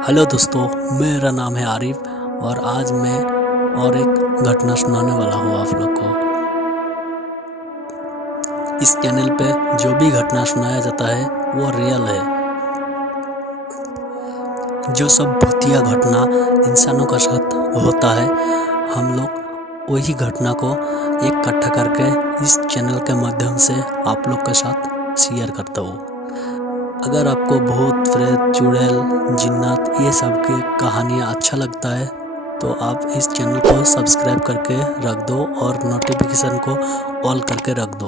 Hello दोस्तों, मेरा नाम है आरिफ और आज मैं और एक घटना सुनाने वाला हूँ आप लोग को। इस चैनल पे जो भी घटना सुनाया जाता है वो रियल है। जो सब भूतिया घटना इंसानों का साथ होता है, हम लोग वही घटना को इकट्ठा करके इस चैनल के माध्यम से आप लोग के साथ शेयर करता हूँ। अगर आपको भूत प्रेत चुड़ैल जिन्नात ये सब की कहानियाँ अच्छा लगता है तो आप इस चैनल को सब्सक्राइब करके रख दो और नोटिफिकेशन को ऑल करके रख दो।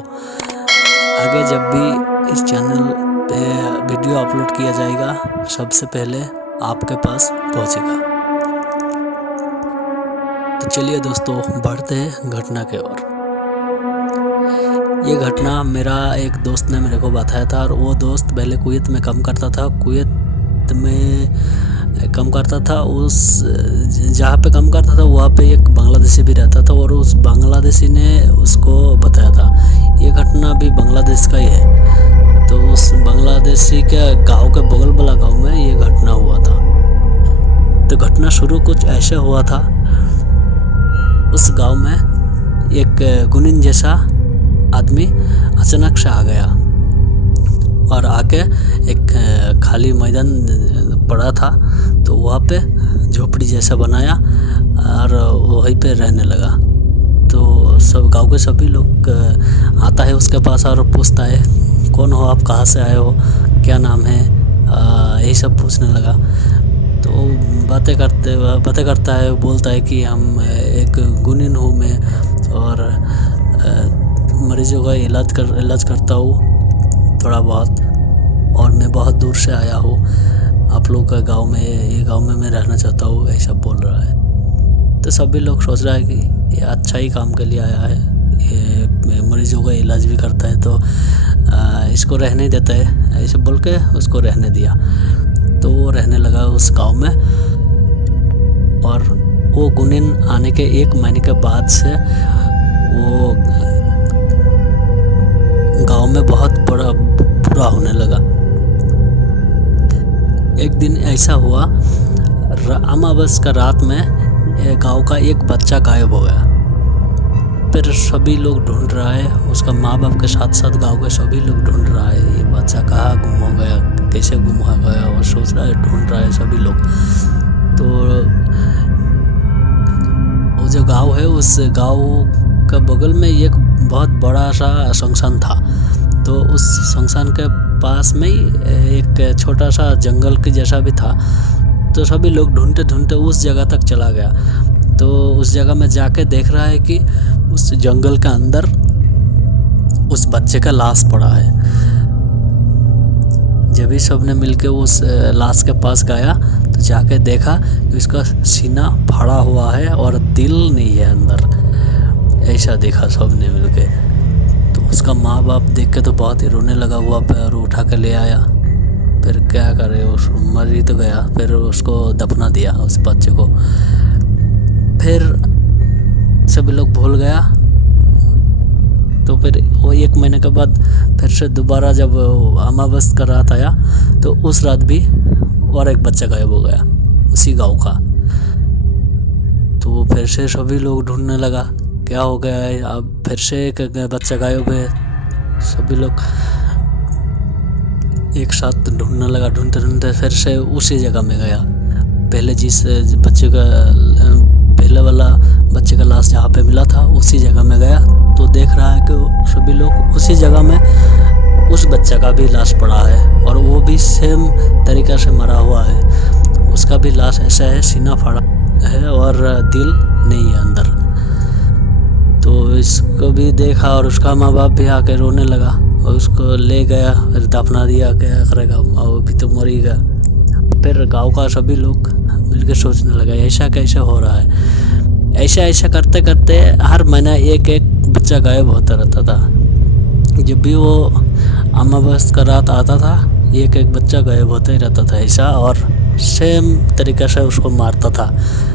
आगे जब भी इस चैनल पे वीडियो अपलोड किया जाएगा सबसे पहले आपके पास पहुंचेगा। तो चलिए दोस्तों, बढ़ते हैं घटना के ओर। ये घटना मेरा एक दोस्त ने मेरे को बताया था और वो दोस्त पहले कुवैत में काम करता था। कुवैत में काम करता था, उस जहाँ पे काम करता था वहाँ पे एक बांग्लादेशी भी रहता था और उस बांग्लादेशी ने उसको बताया था। ये घटना भी बांग्लादेश का ही है। तो उस बांग्लादेशी के गांव के बगल वाला गांव में ये घटना हुआ था। तो घटना शुरू कुछ ऐसे हुआ था। उस गांव में एक गुनिन जैसा आदमी अचानक से आ गया और आके एक खाली मैदान पड़ा था, तो वहाँ पे झोपड़ी जैसा बनाया और वहीं पे रहने लगा। तो सब गांव के सभी लोग आता है उसके पास और पूछता है, कौन हो आप, कहाँ से आए हो, क्या नाम है, यही सब पूछने लगा। तो बातें करता है, बोलता है कि हम एक गुनिन हूँ मैं और मरीजों का इलाज करता हूँ थोड़ा बहुत, और मैं बहुत दूर से आया हूँ आप लोग का गांव में, ये गांव में मैं रहना चाहता हूँ, यही सब बोल रहा है। तो सभी लोग सोच रहा है कि ये अच्छा ही काम के लिए आया है, ये मरीजों का इलाज भी करता है तो इसको रहने देता है, ऐसे बोल के उसको रहने दिया। तो वो रहने लगा उस गाँव में और वो गुनिन आने के 1 महीने के बाद से वो गांव में बहुत बड़ा बुरा होने लगा। एक दिन ऐसा हुआ, अमावस का रात में गांव का एक बच्चा गायब हो गया। फिर सभी लोग ढूंढ रहा है, उसका माँ बाप के साथ साथ गांव के सभी लोग ढूंढ रहा है ये बच्चा कहाँ गुम हो गया, कैसे गुम हो गया, वो सोच रहा है, ढूंढ रहा है सभी लोग। तो वो जो गांव है उस गांव के बगल में एक बहुत बड़ा सा शमशान था। तो उस शमशान के पास में ही एक छोटा सा जंगल के जैसा भी था। तो सभी लोग ढूंढते ढूंढते उस जगह तक चला गया। तो उस जगह में जाके देख रहा है कि उस जंगल के अंदर उस बच्चे का लाश पड़ा है। जब भी सबने मिलके उस लाश के पास गया तो जाके देखा कि उसका सीना फाड़ा हुआ है और दिल नहीं है अंदर, ऐसा देखा सबने मिलके। तो उसका माँ बाप देख के तो बहुत ही रोने लगा हुआ पे और उठा के ले आया। फिर क्या करे, उस मर ही तो गया। फिर उसको दफना दिया उस बच्चे को। फिर सभी लोग भूल गया। तो फिर वो 1 महीने के बाद फिर से दोबारा जब अमावस का रात आया तो उस रात भी और एक बच्चा गायब हो गया उसी गांव का। तो फिर से सभी लोग ढूंढने लगा क्या हो गया है, अब फिर से एक बच्चा गायब है। सभी लोग एक साथ ढूंढने लगा, ढूंढते ढूंढते फिर से उसी जगह में गया। पहले जिस बच्चे का पहले वाला बच्चे का लाश जहाँ पे मिला था उसी जगह में गया। तो देख रहा है कि सभी लोग उसी जगह में उस बच्चा का भी लाश पड़ा है और वो भी सेम तरीक़ा से मरा हुआ है। उसका भी लाश ऐसा है, सीना फाड़ा है और दिल नहीं है अंदर। तो इसको भी देखा और उसका माँ बाप भी आके रोने लगा और उसको ले गया, फिर दफना दिया, क्या करेगा, और अभी तो मर ही गया। फिर गांव का सभी लोग मिलकर सोचने लगा ऐसा कैसे हो रहा है। ऐसा करते करते हर महीना एक बच्चा गायब होता रहता था। जब भी वो अमावस का रात आता था एक बच्चा गायब होता ही रहता था ऐसा, और सेम तरीक़े से उसको मारता था,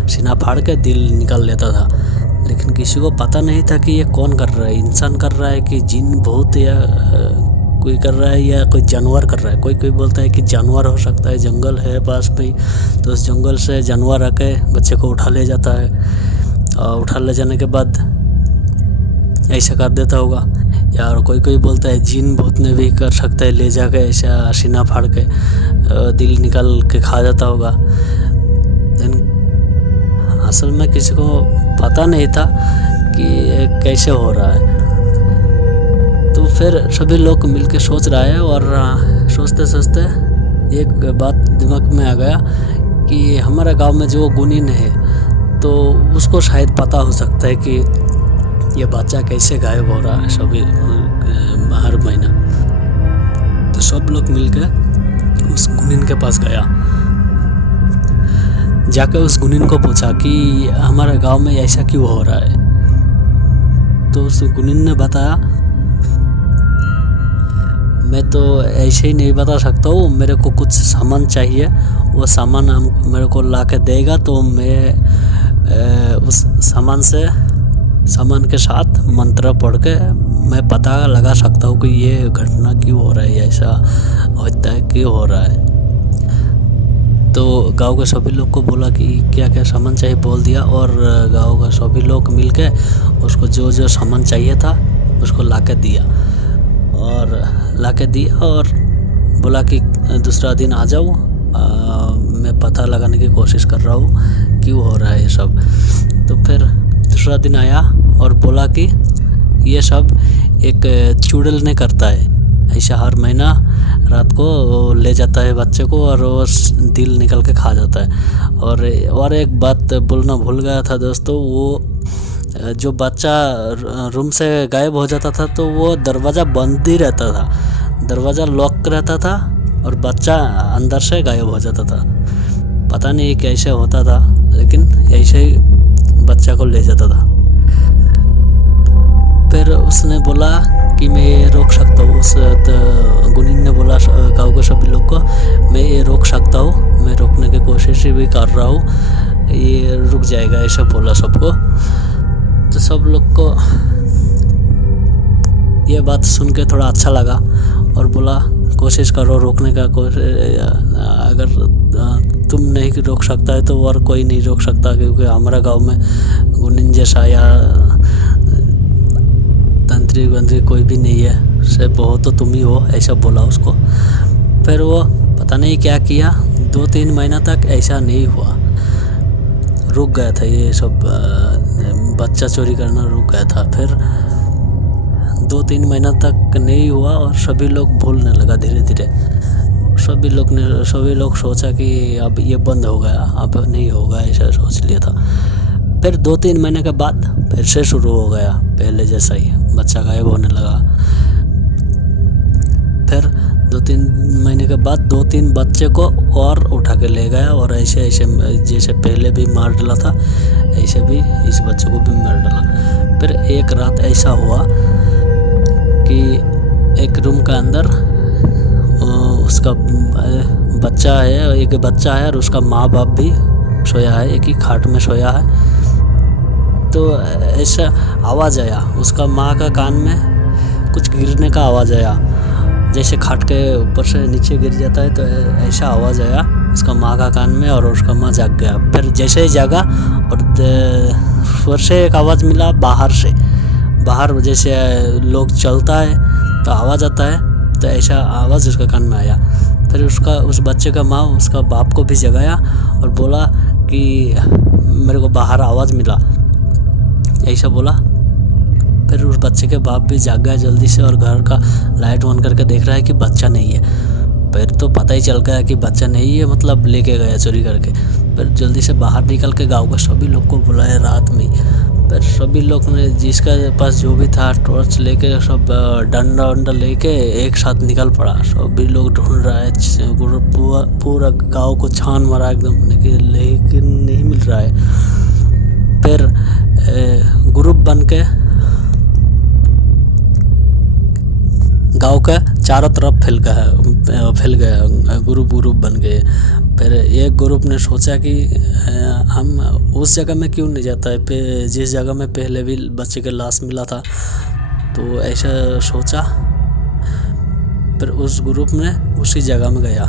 सीना फाड़ के दिल निकाल लेता था। लेकिन किसी को पता नहीं था कि ये कौन कर रहा है, इंसान कर रहा है कि जिन भूत या कोई कर रहा है या कोई जानवर कर रहा है। कोई कोई बोलता है कि जानवर हो सकता है, जंगल है पास में ही, तो उस जंगल से जानवर आके बच्चे को उठा ले जाता है, और उठा ले जाने के बाद ऐसा कर देता होगा। या कोई कोई बोलता है जिन भूत ने भी कर सकता है, ले जाके ऐसा सीना फाड़ के दिल निकाल के खा जाता होगा। लेकिन असल में किसी को पता नहीं था कि ये कैसे हो रहा है। तो फिर सभी लोग मिलके सोच रहा है, और सोचते सोचते एक बात दिमाग में आ गया कि हमारे गांव में जो गुनीन है, तो उसको शायद पता हो सकता है कि ये बच्चा कैसे गायब हो रहा है सभी हर महीना। तो सब लोग मिलकर उस गुनीन के पास गया, जाकर उस गुनीन को पूछा कि हमारे गांव में ऐसा क्यों हो रहा है। तो उस गुनीन ने बताया, मैं तो ऐसे ही नहीं बता सकता हूँ, मेरे को कुछ सामान चाहिए, वो सामान मेरे को ला के देगा, तो मैं उस सामान के साथ मंत्र पढ़ के मैं पता लगा सकता हूँ कि ये घटना क्यों हो रहा है, ऐसा होता है क्यों हो रहा है। तो गांव के सभी लोग को बोला कि क्या क्या सामान चाहिए, बोल दिया, और गांव के सभी लोग मिलके उसको जो जो सामान चाहिए था उसको ला के दिया, और बोला कि दूसरा दिन आ जाओ, मैं पता लगाने की कोशिश कर रहा हूँ क्यों हो रहा है ये सब। तो फिर दूसरा दिन आया और बोला कि ये सब एक चुड़ैल ने करता है, ऐसा हर महीना रात को ले जाता है बच्चे को, और वो दिल निकल के खा जाता है। और एक बात बोलना भूल गया था दोस्तों, वो जो बच्चा रूम से गायब हो जाता था तो वो दरवाज़ा बंद ही रहता था, दरवाज़ा लॉक रहता था, और बच्चा अंदर से गायब हो जाता था। पता नहीं कैसे होता था, लेकिन ऐसे ही बच्चा को ले जाता था। फिर उसने बोला कि मैं ये रोक सकता हूँ, उस गुनीन ने बोला गाँव के सभी लोग को, मैं ये रोक सकता हूँ, मैं रोकने की कोशिश भी कर रहा हूँ, ये रुक जाएगा, ऐसा बोला सबको। तो सब लोग को ये बात सुन के थोड़ा अच्छा लगा, और बोला कोशिश करो रोकने का, अगर तुम नहीं रोक सकता है तो और कोई नहीं रोक सकता, क्योंकि हमारा गांव में गुनीन जैसा या तंत्री बंत्री कोई भी नहीं है, सिर्फ बहुत तो तुम ही हो, ऐसा बोला उसको। फिर वो पता नहीं क्या किया, 2-3 महीना तक ऐसा नहीं हुआ, रुक गया था ये सब, बच्चा चोरी करना रुक गया था। फिर 2-3 महीना तक नहीं हुआ, और सभी लोग भूलने लगा धीरे धीरे। सभी लोग सोचा कि अब ये बंद हो गया, अब नहीं होगा, ऐसा सोच लिया था। फिर 2-3 महीने के बाद फिर से शुरू हो गया, पहले जैसा ही बच्चा गायब होने लगा। फिर 2-3 महीने के बाद 2-3 बच्चे को और उठा के ले गया, और ऐसे जैसे पहले भी मार डाला था, ऐसे भी इस बच्चे को भी मार डाला। फिर एक रात ऐसा हुआ कि एक रूम के अंदर उसका बच्चा है, एक बच्चा है, और उसका माँ बाप भी सोया है, एक ही खाट में सोया है। तो ऐसा आवाज़ आया, उसका माँ का कान में कुछ गिरने का आवाज़ आया, जैसे खाट के ऊपर से नीचे गिर जाता है, तो ऐसा आवाज़ आया उसका माँ का कान में, और उसका माँ जाग गया। फिर जैसे ही जागा, और फिर से एक आवाज़ मिला बाहर से, बाहर जैसे लोग चलता है तो आवाज़ आता है, तो ऐसा आवाज़ उसका कान में आया। फिर उस बच्चे का माँ उसका बाप को भी जगाया और बोला कि मेरे को बाहर आवाज़ मिला, ऐसा बोला। फिर उस बच्चे के बाप भी जाग गया जल्दी से, और घर का लाइट ऑन करके देख रहा है कि बच्चा नहीं है। फिर तो पता ही चल गया कि बच्चा नहीं है, मतलब लेके गया चोरी करके। फिर जल्दी से बाहर निकल के गाँव के सभी लोग को बुलाया रात में। फिर सभी लोग ने जिसका पास जो भी था टॉर्च लेके, सब डंडा वंडा लेके एक साथ निकल पड़ा। सभी लोग ढूंढ रहा है, पूरा गांव को छान मारा एकदम, लेकिन नहीं मिल रहा है। फिर ग्रुप बन के गांव के चारों तरफ फैल गया ग्रुप बन गए। फिर एक ग्रुप ने सोचा कि हम उस जगह में क्यों नहीं जाता है जिस जगह में पहले भी बच्चे का लाश मिला था। तो ऐसा सोचा। फिर उस ग्रुप ने उसी जगह में गया,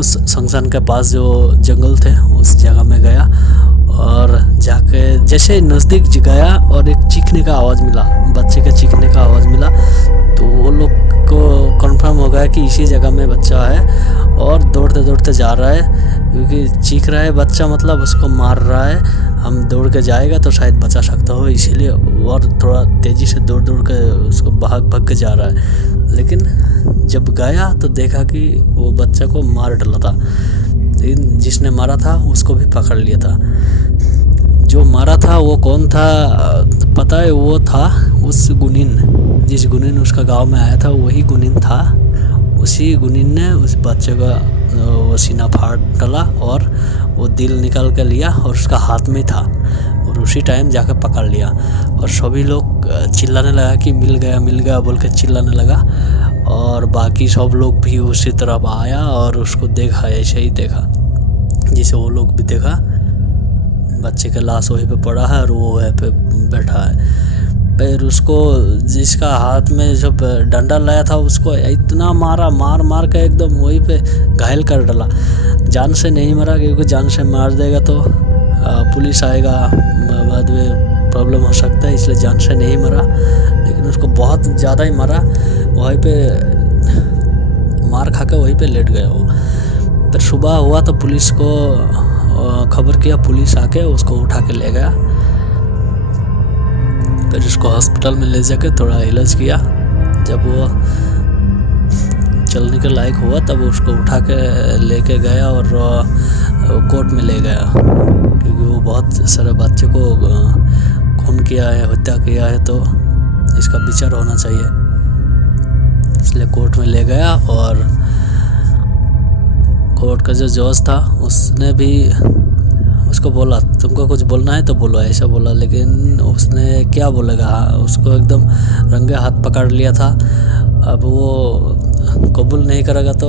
उस शमशान के पास जो जंगल थे उस जगह में गया, और जाके जैसे नज़दीक गया और एक चीखने का आवाज़ मिला, बच्चे के चीखने का आवाज़ मिला। तो वो लोग को कंफर्म हो गया कि इसी जगह में बच्चा है, और दौड़ते दौड़ते जा रहा है, क्योंकि चीख रहा है बच्चा मतलब उसको मार रहा है, हम दौड़ के जाएगा तो शायद बचा सकता हो, इसीलिए और थोड़ा तेज़ी से दौड़ के उसको भाग के जा रहा है। लेकिन जब गया तो देखा कि वो बच्चा को मार डाला था, लेकिन जिसने मारा था उसको भी पकड़ लिया था। जो मारा था वो कौन था पता है? वो था उस गुनीन, जिस गुनीन उसका गांव में आया था वही गुनीन था। उसी गुनीन ने उस बच्चे का वो सीना फाड़ डाला और वो दिल निकाल के लिया और उसका हाथ में था, और उसी टाइम जाकर पकड़ लिया। और सभी लोग चिल्लाने लगा कि मिल गया बोल के चिल्लाने लगा, और बाकी सब लोग भी उसी तरफ आया और उसको देखा, ऐसे ही देखा जिसे वो लोग भी देखा। बच्चे का लाश वहीं पे पड़ा है और वो वहीं पे बैठा है। फिर उसको जिसका हाथ में जब डंडा लाया था उसको इतना मार के एकदम वहीं पे घायल कर डाला। जान से नहीं मरा, क्योंकि जान से मार देगा तो पुलिस आएगा, बाद में प्रॉब्लम हो सकता है, इसलिए जान से नहीं मरा। लेकिन उसको बहुत ज़्यादा ही मारा, वहीं पे मार खा के वहीं पे लेट गया वो। फिर सुबह हुआ तो पुलिस को खबर किया, पुलिस आके उसको उठा के ले गया। फिर उसको हॉस्पिटल में ले जाके थोड़ा इलाज किया। जब वो चलने के लायक हुआ तब उसको उठा के लेके गया और कोर्ट में ले गया, क्योंकि वो बहुत सारे बच्चे को खून किया है, हत्या किया है, तो इसका विचार होना चाहिए, इसलिए कोर्ट में ले गया। और कोर्ट का जो जज था उसने भी उसको बोला तुमको कुछ बोलना है तो बोलो, ऐसा बोला। लेकिन उसने क्या बोलेगा, उसको एकदम रंगे हाथ पकड़ लिया था। अब वो कबूल नहीं करेगा तो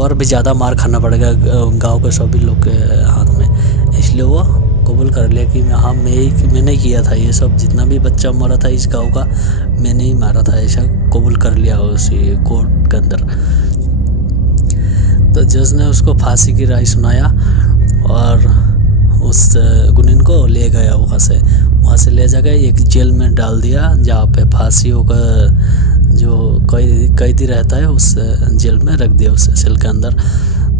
और भी ज़्यादा मार खाना पड़ेगा गांव के सभी लोग के हाथ में, इसलिए वो कबूल कर लिया कि हाँ मैंने किया था ये सब, जितना भी बच्चा मरा था इस गांव का मैंने ही मारा था, ऐसा कबूल कर लिया उसी कोर्ट के अंदर। तो जज ने उसको फांसी की राय सुनाया और उस गुनीन को ले गया वहाँ से ले जाकर एक जेल में डाल दिया, जहाँ पे फांसियों का जो कैदी रहता है उस जेल में रख दिया, उस सेल के अंदर।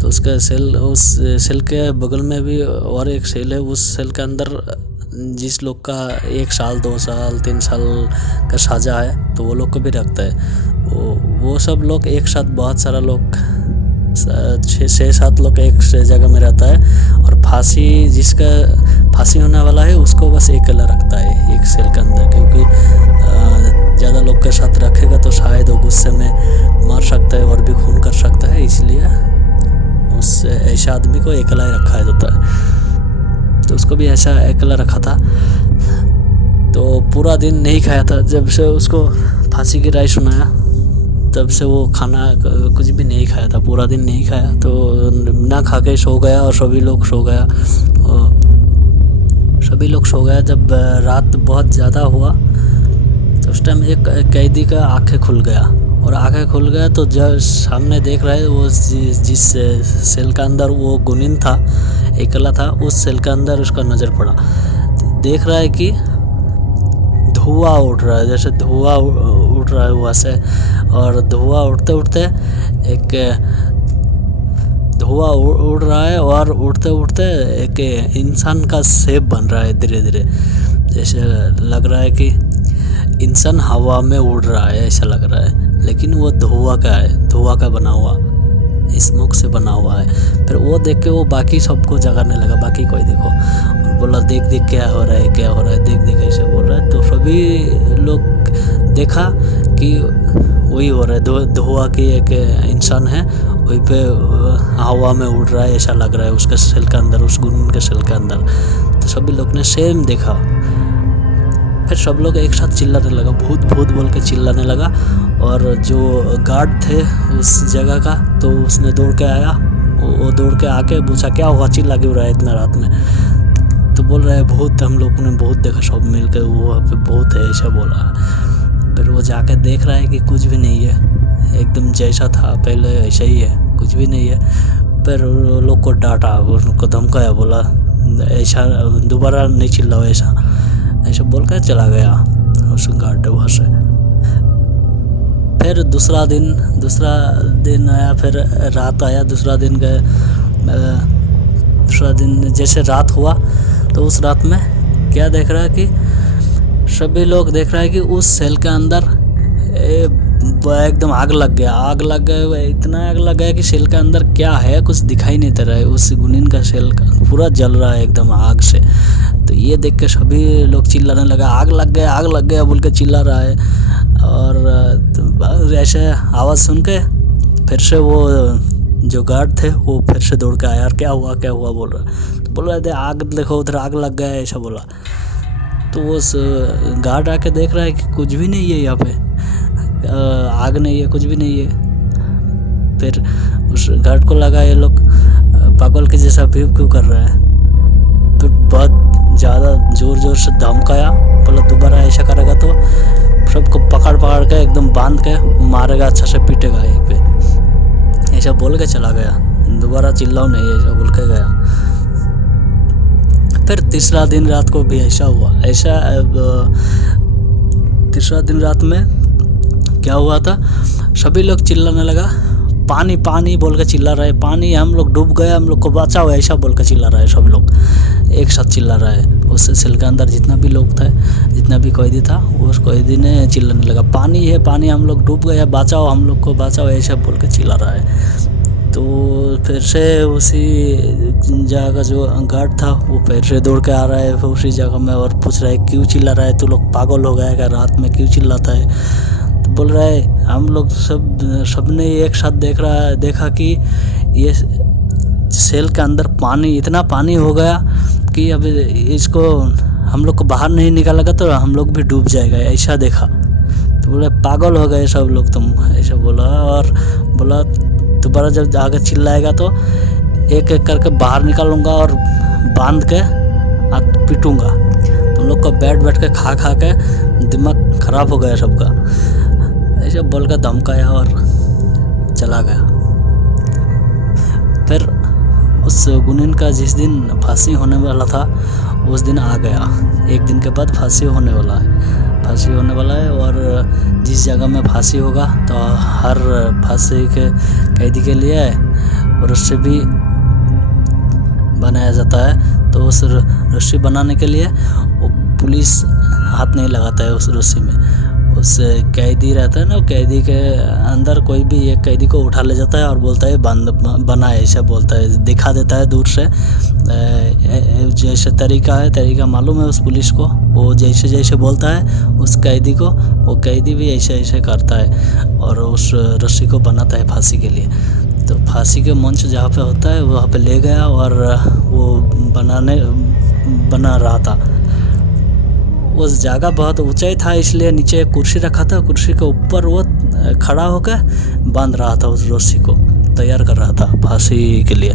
तो उसका सेल, उस सेल के बगल में भी और एक सेल है, उस सेल के अंदर जिस लोग का 1 साल 2 साल 3 साल का सजा है तो वो लोग को भी रखता है। वो सब लोग एक साथ, बहुत सारा लोग 6-7 लोग एक जगह में रहता है, और जिसका फांसी होने वाला है उसको बस अकेला रखता है एक सेल के अंदर, क्योंकि ज़्यादा लोग के साथ रखेगा तो शायद वो गुस्से में मार सकता है और भी खून कर सकता है, इसलिए उस ऐसा आदमी को अकेला ही रखा जाता है। तो उसको भी ऐसा अकेला रखा था। तो पूरा दिन नहीं खाया था, जब से उसको फांसी की राय सुनाया तब से वो खाना कुछ भी नहीं खाया था, पूरा दिन नहीं खाया। तो ना खा के सो गया और सभी लोग सो गया। जब रात बहुत ज़्यादा हुआ तो उस टाइम एक कैदी का आंखें खुल गया, और आंखें खुल गया तो जब सामने देख रहा है वो जिस सेल का अंदर वो गुनीन था, अकेला था, उस सेल के अंदर उसका नज़र पड़ा। देख रहा है कि धुआं उठ रहा है, जैसे धुआं उठ रहा है वहाँ से, और धुआं उड़ते उड़ते धुआं उड़ रहा है और उड़ते उड़ते एक इंसान का शेप बन रहा है धीरे धीरे, जैसे लग रहा है कि इंसान हवा में उड़ रहा है, ऐसा लग रहा है। लेकिन वो धुआं का है, धुआं का बना हुआ, स्मोक से बना हुआ है। फिर वो देख के वो बाकी सबको जगाने लगा, बाकी कोई देखो, और बोला देख क्या हो रहा है, देख ऐसे बोल रहा है। तो सभी लोग देखा कि वही हो रहा है, धुआं की एक इंसान है वहीं पे हवा में उड़ रहा है, ऐसा लग रहा है उसके सेल के अंदर, उस गुनीन के सेल के अंदर। तो सभी लोग ने सेम देखा। फिर सब लोग एक साथ चिल्लाने लगा, भूत बोल के चिल्लाने लगा। और जो गार्ड थे उस जगह का, तो उसने दौड़ के आया, वो दौड़ के आके पूछा क्या हुआ, चिल्ला क्यों रहा है इतना रात में। तो बोल रहा है भूत, हम लोगों ने भूत देखा सब मिल कर, वो वहाँ पे भूत है, ऐसा बोला। फिर वो जाके देख रहा है कि कुछ भी नहीं है, एकदम जैसा था पहले ऐसा ही है, कुछ भी नहीं है। फिर वो लोग को डांटा, उनको धमकाया, बोला ऐसा दोबारा नहीं चिल्लाओ, ऐसा ऐसा बोल कर चला गया उस गार्ड वहाँ से। फिर दूसरा दिन आया, फिर रात आया, दूसरा दिन गए। दूसरा दिन जैसे रात हुआ तो उस रात में क्या देख रहा है कि सभी लोग देख रहा है कि उस सेल के अंदर एकदम आग लग गया, इतना आग लग गया कि सेल के अंदर क्या है कुछ दिखाई नहीं दे रहा है। उस गुनीन का सेल पूरा जल रहा है एकदम आग से। तो ये देख के सभी लोग चिल्लाने लगा, आग लग गया बोल के चिल्ला रहा है। और ऐसे आवाज़ सुन के फिर से वो जो गार्ड थे वो फिर से दौड़ के आया, यार क्या हुआ बोल रहा। तो बोल रहे थे आग देखो, उधर आग लग गया है, ऐसा बोला। तो वो गार्ड आके देख रहा है कि कुछ भी नहीं है यहाँ पे, आग नहीं है, कुछ भी नहीं है। फिर उस गार्ड को लगा ये लोग पागल के जैसा बिहेव क्यों कर रहा है। फिर बहुत ज़्यादा जोर से धमकाया, बोला दोबारा ऐसा करेगा तो सबको पकड़ के एकदम बांध के मारेगा, अच्छा से पीटेगा यहीं पे, ऐसा बोल के चला गया। दोबारा चिल्लाओ नहीं, ऐसा बोल के गया। फिर तीसरा दिन रात को भी ऐसा हुआ। तीसरा दिन रात में क्या हुआ था, सभी लोग चिल्लाने लगा, पानी बोल के चिल्ला रहा है, पानी, हम लोग डूब गए, हम लोग को बचाओ, ऐसा बोल के चिल्ला रहा है। सब लोग एक साथ चिल्ला रहा है। उस सेल के अंदर जितना भी लोग थे, जितना भी कैदी था, उस कैदी ने चिल्लाने लगा, पानी है पानी, हम लोग डूब गए, बचाओ, हम लोग को बचाओ, ऐसा बोल के चिल्ला रहा है। तो फिर से उसी जगह का जो गार्ड था वो फिर से दौड़ के आ रहा है उसी जगह में और पूछ रहा है क्यों चिल्ला रहा है, तू लोग पागल हो गया क्या, रात में क्यों चिल्लाता है। तो बोल रहा है हम लोग सबने एक साथ देखा कि ये सेल के अंदर पानी, इतना पानी हो गया कि अब इसको हम लोग को बाहर नहीं निकालेगा तो हम लोग भी डूब जाएगा, ऐसा देखा। तो बोले पागल हो गए सब लोग तुम, ऐसा बोला। और बोला दोबारा जब आगे चिल्लाएगा तो एक एक करके बाहर निकालूंगा और बांध के पीटूंगा। तुम लोग को बैठ के खा के दिमाग खराब हो गया सबका, ऐसे बोल कर धमकाया और चला गया। फिर उस गुनीन का जिस दिन फांसी होने वाला था उस दिन आ गया। एक दिन के बाद फांसी होने वाला है और जिस जगह में फांसी होगा तो हर फांसी के कैदी के लिए रस्सी भी बनाया जाता है। तो उस रस्सी बनाने के लिए वो पुलिस हाथ नहीं लगाता है उस रस्सी में। उस कैदी रहता है ना, कैदी के अंदर कोई भी एक कैदी को उठा ले जाता है और बोलता है बना, ऐसा बोलता है, दिखा देता है दूर से। जैसे तरीका मालूम है उस पुलिस को, वो जैसे बोलता है उस कैदी को, वो कैदी भी ऐसे करता है और उस रस्सी को बनाता है फांसी के लिए। तो फांसी के मंच जहाँ पे होता है वहाँ पे ले गया और वो बना रहा था। उस जगह बहुत ऊंचाई था इसलिए नीचे एक कुर्सी रखा था, कुर्सी के ऊपर वो खड़ा होकर बांध रहा था, उस रस्सी को तैयार कर रहा था फांसी के लिए।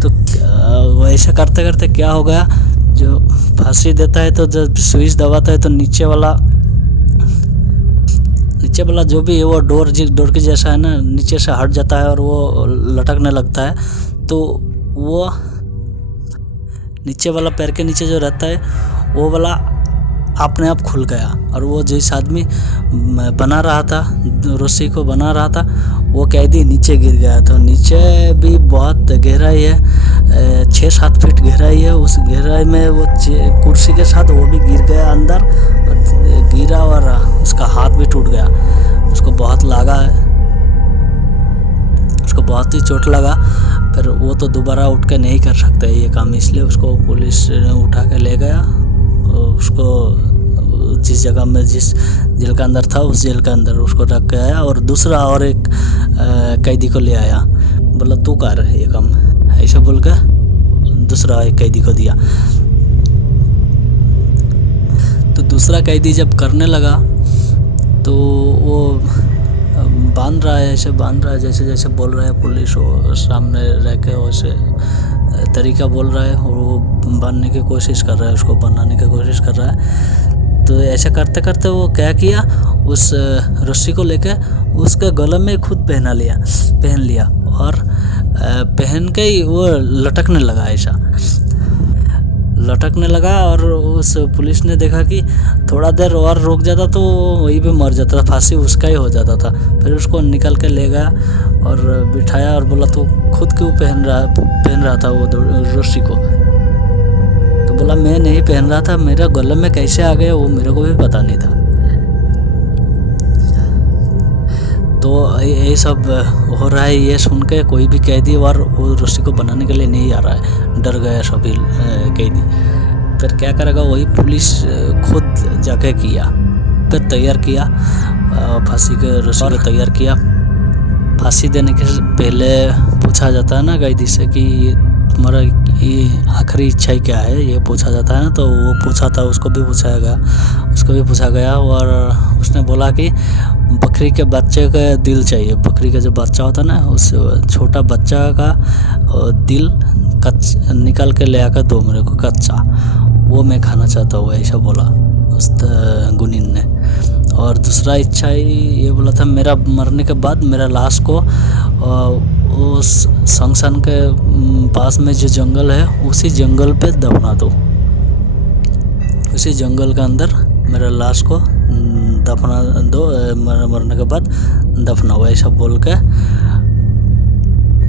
तो वैसा करते करते क्या हो गया, जो फांसी देता है तो जब स्विच दबाता है तो नीचे वाला जो भी है वो डोर के जैसा है ना, नीचे से हट जाता है और वो लटकने लगता है। तो वो नीचे वाला पैर के नीचे जो रहता है वो वाला अपने आप खुल गया और वो जिस आदमी बना रहा था, रस्सी को बना रहा था, वो कैदी नीचे गिर गया। तो नीचे भी बहुत गहराई है, 6-7 फीट गहराई है। उस गहराई में वो कुर्सी के साथ वो भी गिर गया अंदर, गिरा और उसका हाथ भी टूट गया। उसको बहुत लगा है, उसको बहुत ही चोट लगा। फिर वो तो दोबारा उठ के नहीं कर सकता ये काम, इसलिए उसको पुलिस ने उठा के ले गया। उसको जिस जगह में जिस जेल के अंदर था उस जेल के अंदर उसको रख के आया और दूसरा और एक कैदी को ले आया। बोला तू कर ये काम, ऐसा बोल के दूसरा एक कैदी को दिया। तो दूसरा कैदी जब करने लगा तो वो बांध रहा है, जैसे बोल रहा है पुलिस, वो सामने रह के वैसे तरीका बोल रहा है और वो बांधने की कोशिश कर रहा है, उसको बनाने की कोशिश कर रहा है। तो ऐसा करते करते वो क्या किया, उस रस्सी को लेके उसके गले में खुद पहन लिया और पहन के ही वो लटकने लगा और उस पुलिस ने देखा कि थोड़ा देर और रुक जाता तो वहीं पे मर जाता था, फांसी उसका ही हो जाता था। फिर उसको निकल के ले गया और बिठाया और बोला तो खुद क्यों पहन रहा था वो रस्सी को। तो बोला मैं नहीं पहन रहा था, मेरे गले में कैसे आ गया वो मेरे को भी पता नहीं था। तो ये सब हो रहा है, ये सुन के कोई भी कैदी और वो रस्सी को बनाने के लिए नहीं आ रहा है, डर गया सभी कैदी। फिर क्या करेगा, वही पुलिस खुद जाके किया, फिर तैयार किया फांसी के रस्सी को तैयार किया। फांसी देने के पहले पूछा जाता है ना कैदी से कि तुम्हारा ये आखिरी इच्छा ही क्या है, ये पूछा जाता है ना। तो वो पूछा था, उसको भी पूछा गया और उसने बोला कि बकरी के बच्चे का दिल चाहिए। बकरी का जो बच्चा होता है ना, उस छोटा बच्चा का दिल निकाल के ले आकर दो मेरे को कच्चा, वो मैं खाना चाहता हूँ, ऐसा बोला उस गुनीन ने। और दूसरा इच्छा ये बोला था, मेरा मरने के बाद मेरा लाश को उस शमशान के पास में जो जंगल है उसी जंगल पे दफना दो, उसी जंगल के अंदर मेरा लाश को दफना दो, मरने के बाद दफनाओ, ऐसा बोल के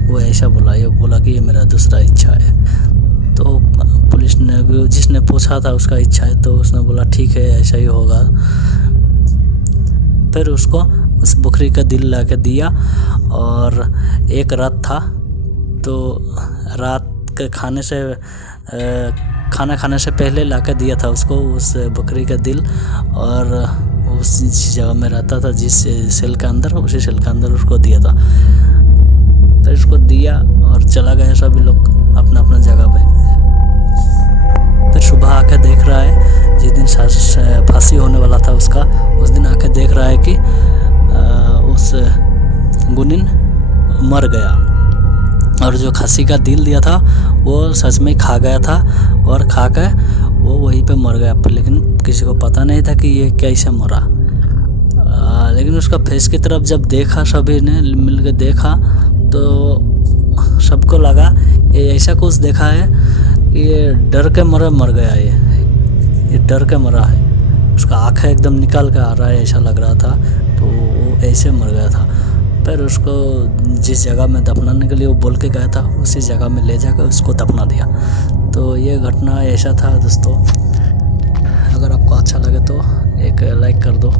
वो ऐसा बोला। ये बोला कि ये मेरा दूसरा इच्छा है। तो पुलिस ने भी, जिसने पूछा था उसका इच्छा है, तो उसने बोला ठीक है ऐसा ही होगा। फिर उसको उस बकरी का दिल ला के दिया और एक रात था, तो रात के खाना खाने से पहले ला के दिया था उसको उस बकरी का दिल, और उस जगह में रहता था जिस सेल के अंदर, उसी सेल के अंदर उसको दिया था। फिर उसको दिया और चला गया सभी लोग अपना अपना जगह पे। फिर सुबह आके देख रहा है, जिस दिन फांसी होने वाला था उसका, उस दिन आके देख रहा है कि उस गुनीन मर गया और जो खस्सी का दिल दिया था वो सच में खा गया था और खा के वो वहीं पे मर गया। लेकिन किसी को पता नहीं था कि ये कैसे मरा। लेकिन उसका फेस की तरफ जब देखा, सभी ने मिलकर देखा, तो सबको लगा ये ऐसा कुछ देखा है, ये डर के मर गया, ये डर के मरा है। उसका आँखें एकदम निकाल के आ रहा है ऐसा लग रहा था, तो वो ऐसे मर गया था। फिर उसको जिस जगह में दफनाने के लिए वो बोल के गया था, उसी जगह में ले जाकर उसको दफना दिया। तो ये घटना ऐसा था दोस्तों। अगर आपको अच्छा लगे तो एक लाइक कर दो।